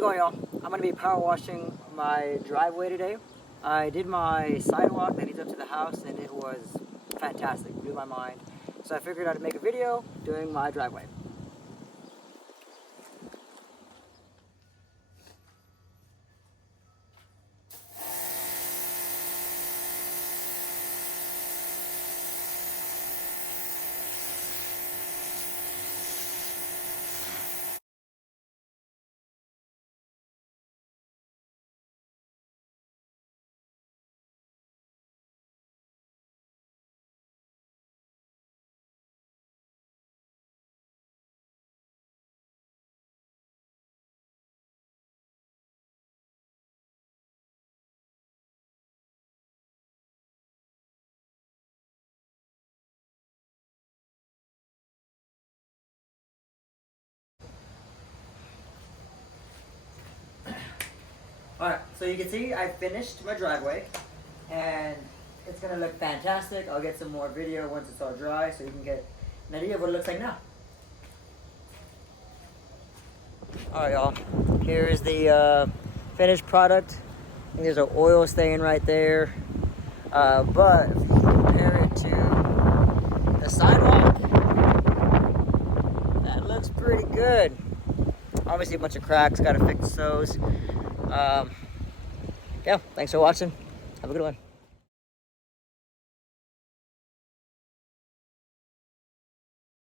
it going, y'all? I'm gonna be power washing my driveway today. I did my sidewalk that leads up to the house and it was fantastic, blew my mind. So I figured I'd make a video doing my driveway. Alright, so you can see I finished my driveway and it's gonna look fantastic. I'll get some more video once it's all dry so you can get an idea of what it looks like now. Alright y'all, here is the finished product. I think there's an oil stain right there. But if you compare it to the sidewalk, that looks pretty good. Obviously a bunch of cracks, gotta fix those. Yeah, thanks for watching. Have a good one.